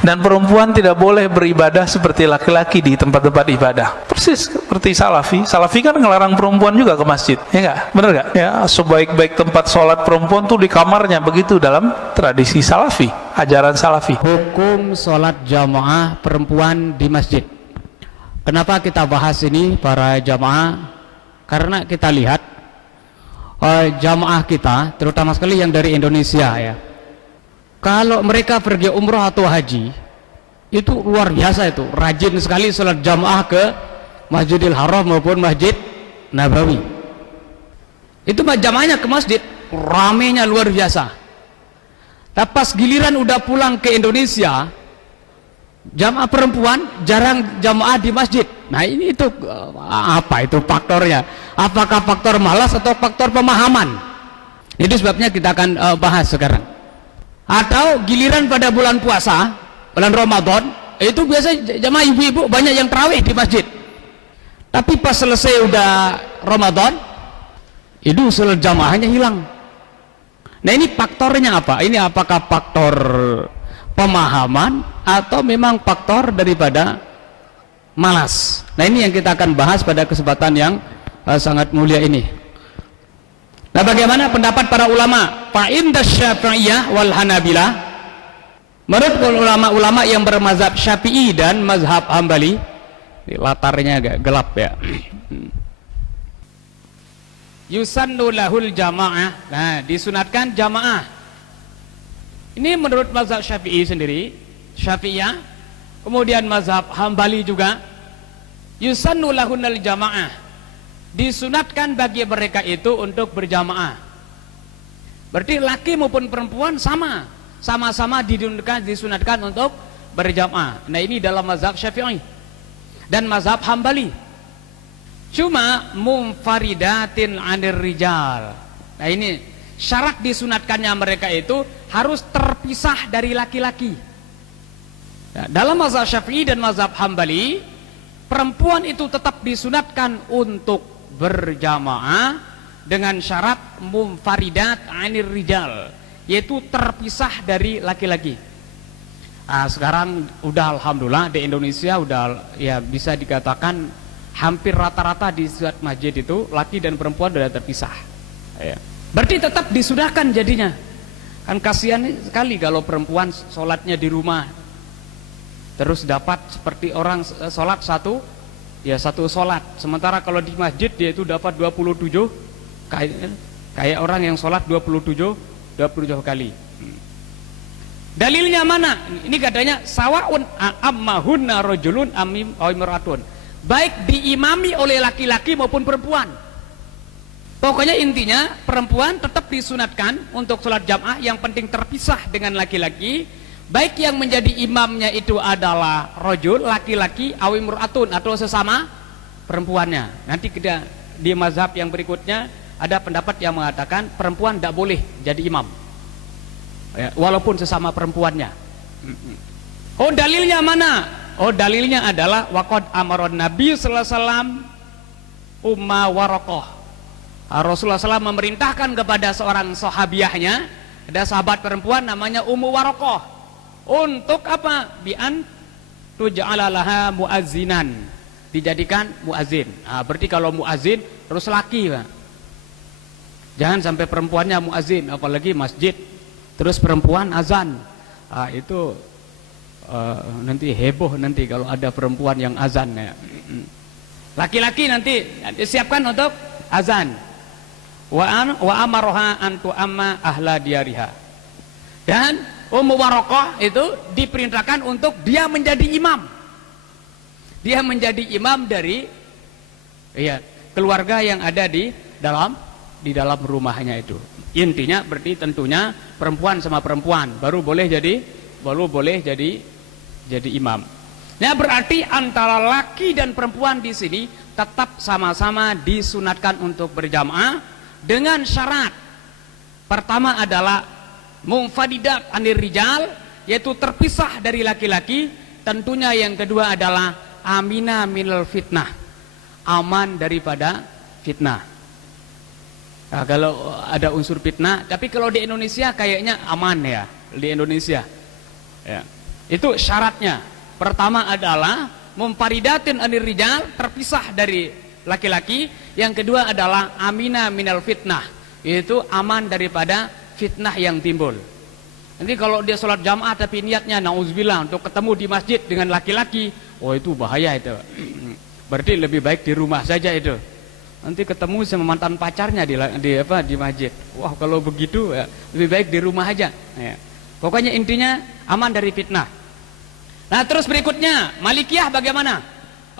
Dan perempuan tidak boleh beribadah seperti laki-laki di tempat-tempat ibadah. Persis seperti Salafi. Salafi kan ngelarang perempuan juga ke masjid, ya nggak? Bener nggak? Ya, sebaik-baik tempat sholat perempuan tuh di kamarnya, begitu dalam tradisi Salafi, ajaran Salafi. Hukum sholat jamaah perempuan di masjid. Kenapa kita bahas ini para jamaah? Karena kita lihat jamaah kita, terutama sekali yang dari Indonesia ya, kalau mereka pergi umroh atau haji, itu luar biasa, itu rajin sekali sholat jamaah ke Masjidil Haram maupun Masjid Nabawi. Itu jamaahnya ke masjid, ramenya luar biasa. Tapi pas giliran udah pulang ke Indonesia, jamaah perempuan jarang jamaah di masjid. Nah ini itu apa itu faktornya? Apakah faktor malas atau faktor pemahaman? Itu sebabnya kita akan bahas sekarang. Atau giliran pada bulan puasa, bulan Ramadan, itu biasa jamaah ibu-ibu banyak yang tarawih di masjid. Tapi pas selesai udah Ramadan, itu sholat jamaahnya hilang. Nah ini faktornya apa? Ini apakah faktor pemahaman atau memang faktor daripada malas? Nah ini yang kita akan bahas pada kesempatan yang sangat mulia ini. Nah bagaimana pendapat para ulama? Fa'inda Syafi'iyah wal Hanabilah, menurut ulama-ulama yang bermazhab Syafi'i dan mazhab Hambali, latarnya agak gelap ya. Yusannu lahul jamaah. Nah disunatkan jamaah. Ini menurut mazhab Syafi'i sendiri, Syafi'iyah, kemudian mazhab Hambali juga. Yusannu lahunal jamaah, disunatkan bagi mereka itu untuk berjamaah. Berarti laki maupun perempuan sama-sama disunatkan untuk berjamaah. Nah ini dalam mazhab Syafi'i dan mazhab Hambali. Cuma munfaridatin 'anir rijal. Nah ini syarat disunatkannya mereka itu harus terpisah dari laki-laki. Nah, dalam mazhab Syafi'i dan mazhab Hambali, perempuan itu tetap disunatkan untuk berjamaah dengan syarat munfaridat 'anir rijal, yaitu terpisah dari laki-laki. Nah, sekarang udah alhamdulillah di Indonesia udah ya bisa dikatakan hampir rata-rata di setiap masjid itu laki dan perempuan sudah terpisah. Ya. Berarti tetap disunahkan jadinya. Kan kasihan sekali kalau perempuan sholatnya di rumah, terus dapat seperti orang sholat satu sholat, sementara kalau di masjid dia itu dapat 27, kayak orang yang sholat 27 kali. Dalilnya mana? Ini katanya sawaun ammahunna rajulun amim imratun, baik diimami oleh laki-laki maupun perempuan. Pokoknya intinya perempuan tetap disunatkan untuk sholat jamaah, yang penting terpisah dengan laki-laki, baik yang menjadi imamnya itu adalah rajul, laki-laki, awimru'atun, atau sesama perempuannya. Nanti kita di mazhab yang berikutnya ada pendapat yang mengatakan perempuan tidak boleh jadi imam ya, walaupun sesama perempuannya. Oh dalilnya mana? Oh dalilnya adalah waqad amaron Nabi sallallahu alaihi wasallam Umma Waraqah. Rasulullah SAW memerintahkan kepada seorang sahabiahnya, ada sahabat perempuan namanya Ummu Waraqah, untuk apa? Bi'an tuj'ala laha muazzinan, dijadikan muazzin. Nah, berarti kalau muazzin terus laki, Pak. Jangan sampai perempuannya muazzin, apalagi masjid terus perempuan azan. Nah, itu nanti heboh nanti kalau ada perempuan yang azan ya. Laki-laki nanti disiapkan untuk azan. Wa amaroha antu amma ahla diyariha. Dan Ummu Waraqah itu diperintahkan untuk dia menjadi imam. Dia menjadi imam dari keluarga yang ada di dalam rumahnya itu. Intinya berarti tentunya perempuan sama perempuan baru boleh jadi imam. Nah, berarti antara laki dan perempuan di sini tetap sama-sama disunatkan untuk berjamaah dengan syarat. Pertama adalah munfaridat 'anir rijal, yaitu terpisah dari laki-laki. Tentunya yang kedua adalah amina minal fitnah, aman daripada fitnah. Nah, kalau ada unsur fitnah, tapi kalau di Indonesia kayaknya aman ya, di Indonesia ya. Itu syaratnya. Pertama adalah mumparidatin anir rijal, terpisah dari laki-laki. Yang kedua adalah amina minal fitnah, yaitu aman daripada fitnah yang timbul. Nanti kalau dia sholat jamaah tapi niatnya nauzubillah untuk ketemu di masjid dengan laki-laki, oh itu bahaya itu. Berarti lebih baik di rumah saja itu. Nanti ketemu sama mantan pacarnya di masjid. Wah, kalau begitu ya, lebih baik di rumah aja. Ya. Pokoknya intinya aman dari fitnah. Nah, terus berikutnya, Malikiyah bagaimana?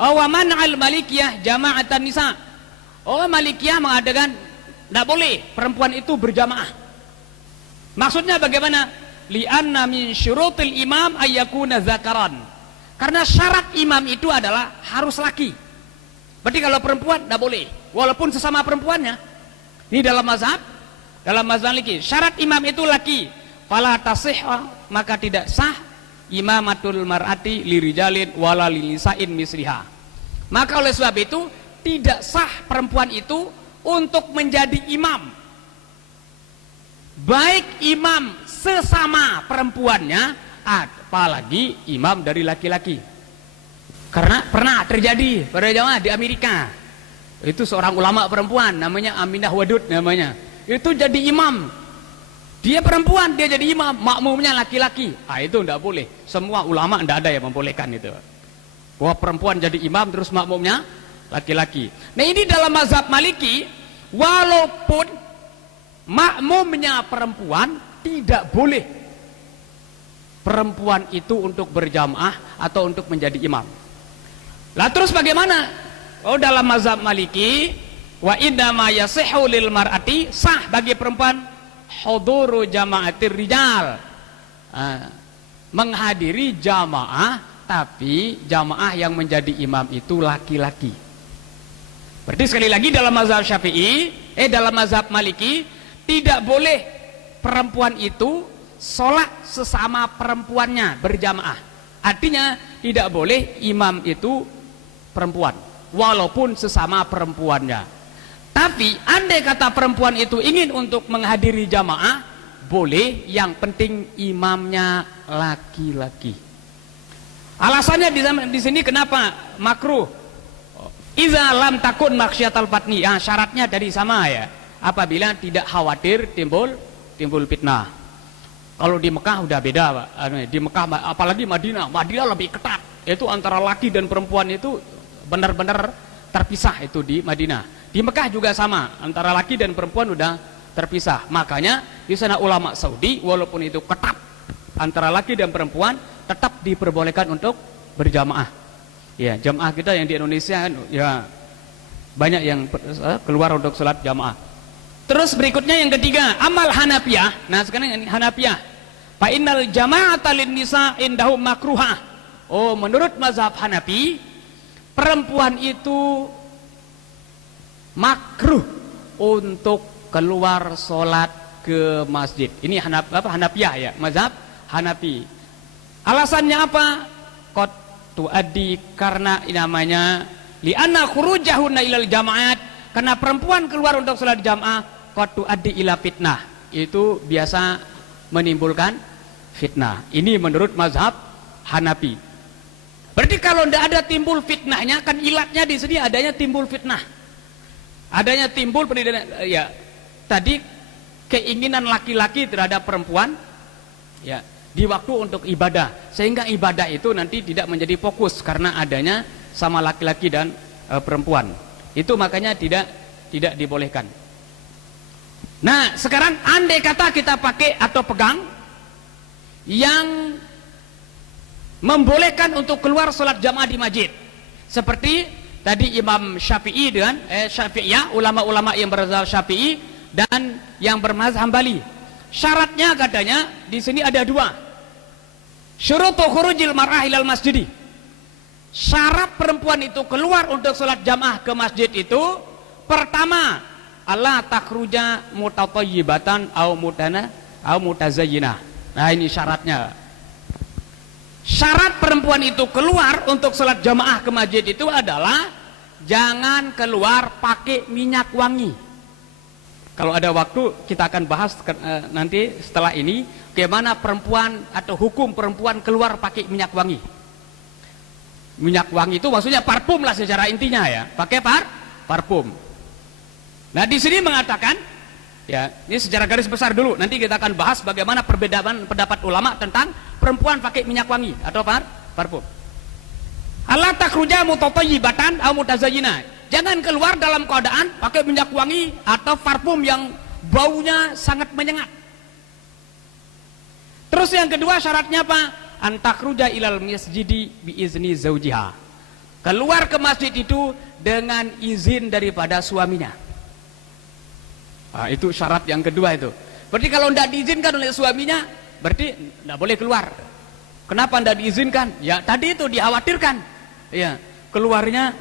Oh, wa man'al Malikiyah jama'atan nisa. Oh, Malikiyah mengadakan tidak boleh perempuan itu berjamaah. Maksudnya bagaimana? Li'anna min syurutil imam ayyakuna zakaran. Karena syarat imam itu adalah harus laki. Berarti kalau perempuan tidak boleh, walaupun sesama perempuannya. Ini dalam mazhab Maliki. Syarat imam itu laki. Fala tasihha, maka tidak sah imamatul mar'ati lirijalin wala lilisain misliha. Maka oleh sebab itu tidak sah perempuan itu untuk menjadi imam, baik imam sesama perempuannya, apalagi imam dari laki-laki. Karena pernah terjadi pada zaman di Amerika, itu seorang ulama perempuan namanya Aminah Wadud namanya, itu jadi imam. Dia perempuan, dia jadi imam, makmumnya laki-laki. Itu tidak boleh. Semua ulama tidak ada yang membolehkan itu. Bahwa perempuan jadi imam terus makmumnya laki-laki. Nah, ini dalam mazhab Maliki, walaupun makmumnya perempuan, tidak boleh perempuan itu untuk berjamaah atau untuk menjadi imam. Lah terus bagaimana? Oh, dalam mazhab Maliki, wa inna ma yasihhu lil mar'ati, sah bagi perempuan huduru jama'atir rijal, menghadiri jamaah, tapi jamaah yang menjadi imam itu laki-laki. Berarti sekali lagi dalam mazhab Syafi'i, dalam mazhab Maliki, tidak boleh perempuan itu sholat sesama perempuannya berjamaah. Artinya tidak boleh imam itu perempuan, walaupun sesama perempuannya. Tapi andai kata perempuan itu ingin untuk menghadiri jamaah, boleh, yang penting imamnya laki-laki. Alasannya di sini kenapa makruh? Iza lam takun maksyatal fatni. Syaratnya tadi sama ya. Apabila tidak khawatir timbul fitnah. Kalau di Mekah udah beda, Pak. Di Mekah, apalagi Madinah lebih ketat. Itu antara laki dan perempuan itu benar-benar terpisah itu di Madinah. Di Mekah juga sama, antara laki dan perempuan udah terpisah. Makanya di sana ulama Saudi, walaupun itu ketat antara laki dan perempuan, tetap diperbolehkan untuk berjamaah. Ya, jamaah kita yang di Indonesia ya banyak yang keluar untuk sholat jamaah. Terus berikutnya yang ketiga, amal Hanafiyah. Nah, sekarang ini Hanafiyah. Fa innal jama'ata lin nisa indahum makruhah. Oh, menurut mazhab Hanafi, perempuan itu makruh untuk keluar sholat ke masjid. Ini Hanafiyah ya, mazhab Hanafi. Alasannya apa? Qad tuaddi, karena namanya li'anna khurujahunna ilal jama'at, karena perempuan keluar untuk sholat jamaah, qad tuaddi ila fitnah, itu biasa menimbulkan fitnah. Ini menurut mazhab Hanafi. Berarti kalau tidak ada timbul fitnahnya, kan ilatnya di sini adanya timbul fitnah. Adanya timbul pendidikan, ya tadi keinginan laki-laki terhadap perempuan ya di waktu untuk ibadah, sehingga ibadah itu nanti tidak menjadi fokus karena adanya sama laki-laki dan perempuan. Itu makanya tidak dibolehkan. Nah, sekarang andai kata kita pakai atau pegang yang membolehkan untuk keluar sholat jamaah di masjid, seperti tadi Imam Syafi'i dengan Syafi'iyah, ulama-ulama yang berzahab Syafi'i dan yang bermazhab Hambali. Syaratnya katanya di sini ada dua. Syurutu khurujil mar'ah ilal masjidi. Syarat perempuan itu keluar untuk sholat jamaah ke masjid itu, pertama, Allah takhruja mutatayyibatan au mutazayyinah. Nah, ini syaratnya. Syarat perempuan itu keluar untuk sholat jamaah ke masjid itu adalah jangan keluar pakai minyak wangi. Kalau ada waktu kita akan bahas nanti setelah ini bagaimana perempuan atau hukum perempuan keluar pakai minyak wangi. Minyak wangi itu maksudnya parfum lah secara intinya ya, pakai parfum. Nah di sini mengatakan ya, ini secara garis besar dulu. Nanti kita akan bahas bagaimana perbedaan pendapat ulama tentang perempuan pakai minyak wangi atau parfum. Allah takhruja mutatayyibatan aw mutazayyinah. Jangan keluar dalam keadaan pakai minyak wangi atau parfum yang baunya sangat menyengat. Terus yang kedua syaratnya apa? Antakhruja ilal masjidi bi izni zaujiha. Keluar ke masjid itu dengan izin daripada suaminya. Nah, itu syarat yang kedua itu. Berarti kalau tidak diizinkan oleh suaminya, berarti tidak boleh keluar. Kenapa tidak diizinkan? Ya tadi itu dikhawatirkan. Ya, keluarnya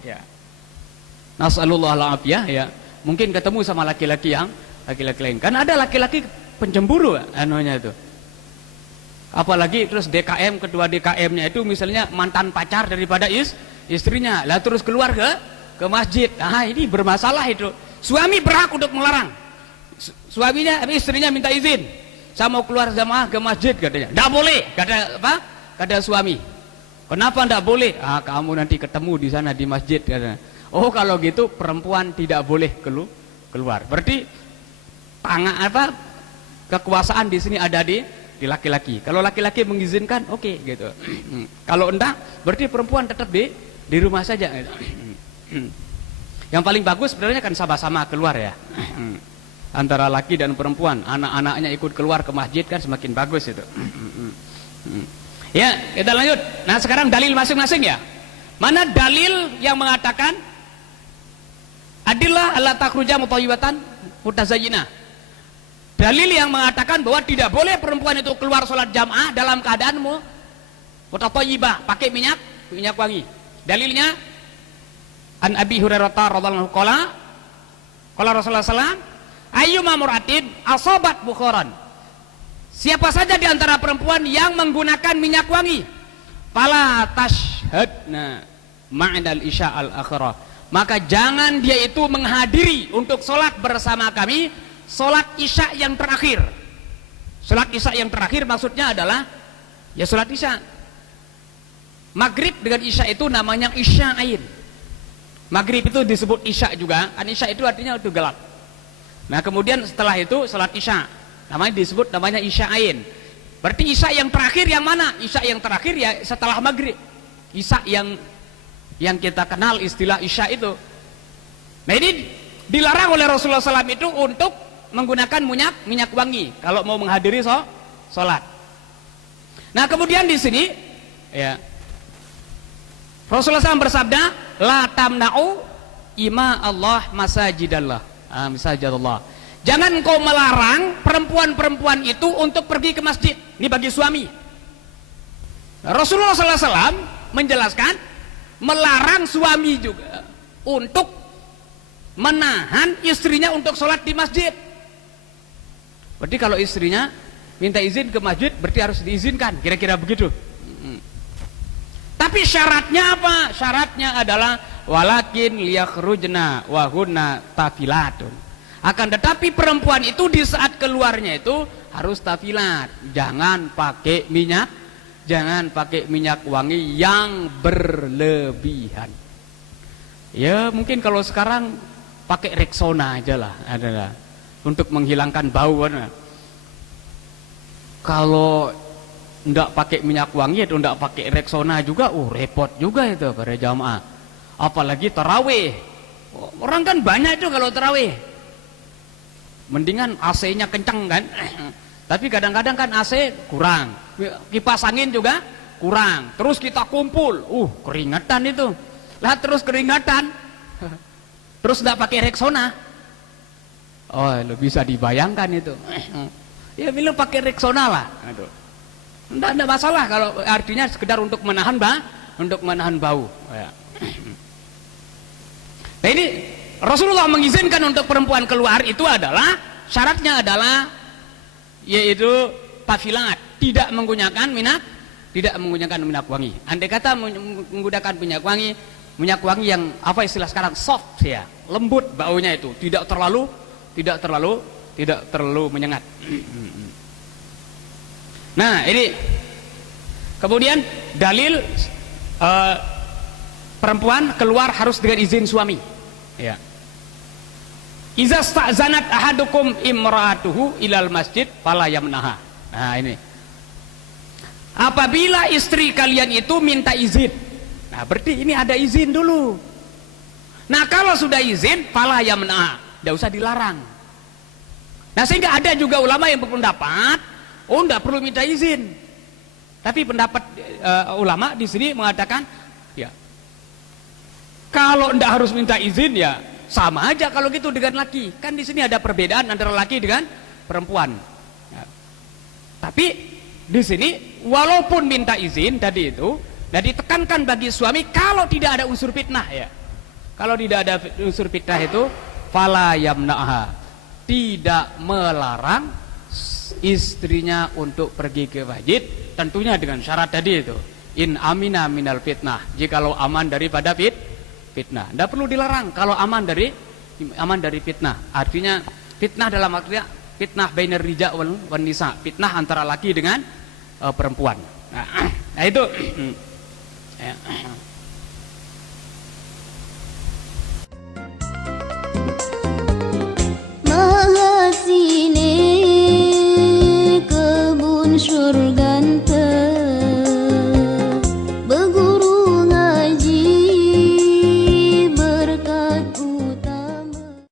ya. Nasallallahu alafiyah ya. Mungkin ketemu sama laki-laki lain. Kan ada laki-laki pencemburu anunya itu. Apalagi terus DKM, kedua DKM-nya itu misalnya mantan pacar daripada istrinya. Lah terus keluar ke masjid. Ah, ini bermasalah itu. Suami berhak untuk melarang. Istrinya minta izin. Saya mau keluar jamaah ke masjid katanya. Tidak boleh, kata apa? Kata suami. Kenapa tidak boleh? Ah, kamu nanti ketemu di sana di masjid katanya. Oh, kalau gitu perempuan tidak boleh keluar. Berarti kekuasaan di sini ada di laki-laki. Kalau laki-laki mengizinkan, oke, gitu. Kalau enggak, berarti perempuan tetap di rumah saja. Yang paling bagus sebenarnya kan sama-sama keluar ya. Antara laki dan perempuan, anak-anaknya ikut keluar ke masjid kan semakin bagus itu. Ya, kita lanjut. Nah, sekarang dalil masing-masing ya. Mana dalil yang mengatakan adillah alla takhruja mutayyibatan mutazayyinah. Dalil yang mengatakan bahwa tidak boleh perempuan itu keluar sholat jamaah dalam keadaan mutatayyibah, pakai minyak wangi. Dalilnya an Abi Hurairah radhiyallahu anhu qala Rasulullah sallallahu ayyuma muratin asabat bukharan. Siapa saja di antara perempuan yang menggunakan minyak wangi, fala tashhadna ma'dal isya al-akhirah, maka jangan dia itu menghadiri untuk sholat bersama kami sholat isya yang terakhir. Sholat isya yang terakhir maksudnya adalah ya sholat isya. Maghrib dengan isya itu namanya isya'ain. Maghrib itu disebut isya juga, kan isya itu artinya itu gelap. Nah kemudian setelah itu sholat isya, namanya isya'ain. Berarti isya yang terakhir yang mana? Isya yang terakhir ya setelah maghrib. Isya yang kita kenal istilah isya itu. Nah ini dilarang oleh Rasulullah SAW itu untuk menggunakan minyak wangi kalau mau menghadiri sholat. Nah kemudian di sini ya Rasulullah SAW bersabda, la tamna'u ima Allah masajidallah. Masajidallah. Jangan kau melarang perempuan-perempuan itu untuk pergi ke masjid. Ini bagi suami. Nah, Rasulullah SAW menjelaskan melarang suami juga untuk menahan istrinya untuk sholat di masjid. Berarti kalau istrinya minta izin ke masjid berarti harus diizinkan, kira-kira begitu. Tapi syaratnya apa? Syaratnya adalah walakin liyakhrujna wa hunna tafilatun. Akan tetapi perempuan itu di saat keluarnya itu harus tafilat, jangan pakai minyak wangi yang berlebihan. Ya mungkin kalau sekarang pakai Rexona aja lah, adalah untuk menghilangkan bau. Kalau ndak pakai minyak wangi atau ndak pakai Rexona juga, repot juga itu pada jamaah. Apalagi tarawih, orang kan banyak itu kalau tarawih. Mendingan AC-nya kencang kan. Tapi kadang-kadang kan AC kurang, kipas angin juga kurang. Terus kita kumpul, keringatan itu. Lah terus keringatan, terus ndak pakai Rexona. Oh, lo bisa dibayangkan itu. Ya bilang pakai Rexona lah. Ndak ada masalah kalau artinya sekedar untuk menahan bau. Ya. Nah ini Rasulullah mengizinkan untuk perempuan keluar itu adalah syaratnya adalah yaitu tafilat, tidak menggunakan minyak wangi. Andai kata menggunakan minyak wangi yang apa istilah sekarang soft ya, lembut baunya itu, tidak terlalu tidak terlalu menyengat. Nah, ini kemudian dalil perempuan keluar harus dengan izin suami. Ya. Iza sta'zanat ahadukum imra'atuhu ilal masjid fala yamnaha. Nah, ini. Apabila istri kalian itu minta izin. Nah, berarti ini ada izin dulu. Nah, kalau sudah izin fala yamnaha, enggak usah dilarang. Nah, sehingga ada juga ulama yang berpendapat, oh enggak perlu minta izin. Tapi pendapat ulama di sini mengatakan, ya, kalau enggak harus minta izin ya sama aja kalau gitu dengan laki. Kan di sini ada perbedaan antara laki dengan perempuan. Ya. Tapi di sini walaupun minta izin tadi itu, dan ditekankan bagi suami kalau tidak ada unsur fitnah ya. Kalau tidak ada unsur fitnah itu fala yamna'ha, tidak melarang istrinya untuk pergi ke masjid, tentunya dengan syarat tadi itu, in amina minal fitnah, jikalau aman daripada fitnah. Tidak perlu dilarang kalau aman dari fitnah. Artinya fitnah dalam artinya fitnah bainar rijal wan nisa, fitnah antara laki dengan perempuan. Nah itu ya. Mahasine kebun surgan